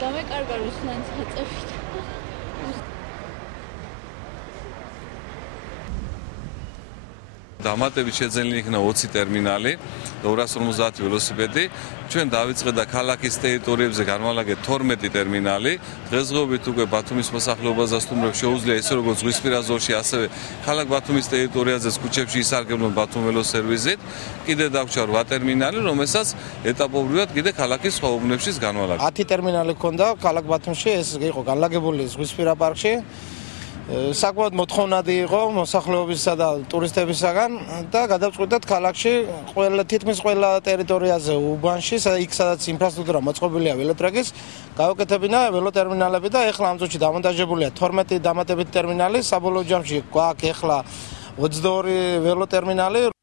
დამეკარგა რუსლან საწევით. დამატებით შეძენილი იქნა 20 ტერმინალი და 250 ველოსიპედი. ჩვენ დავიწყეთ და ქალაქის ტერიტორიებზე განვალაგეთ 12 ტერმინალი. დღესდღეობით უკვე ბათუმის მოსახლეობას დასტუმრებს შეუძლია ისე როგორც ზღვისპირა ზოლში, ასევე ქალაქ ბათუმის ტერიტორიაზეც ქუჩებში ისარგებლონ ბათუმ ველოსერვიზით. კიდე დაგვრჩა 8 ტერმინალი, რომელსაც ეტაპობრივად კიდე ქალაქის სხვა უბნებშიც განვალაგეთ. 10 ტერმინალი ქონდა ქალაქ ბათუმში, ეს იყო განლაგებული ზღვისპირა პარკში. საკმაოდ მოთხოვნადი იყო მოსახლეობისა და ტურისტებისაგან და გადავწყვიტეთ ქალაქში თითქმის ყველა ტერიტორიაზე უბანში, იქ სადაც ინფრასტრუქტურა მოწყობილია ველოტრეკის, გავაკეთებინა ველოტერმინალები და ეხლა ამ წუთში დამონტაჟებულია 12 დამატებითი ტერმინალი, საბოლოო ჯამში გვაქვს ეხლა 22 ველოტერმინალი.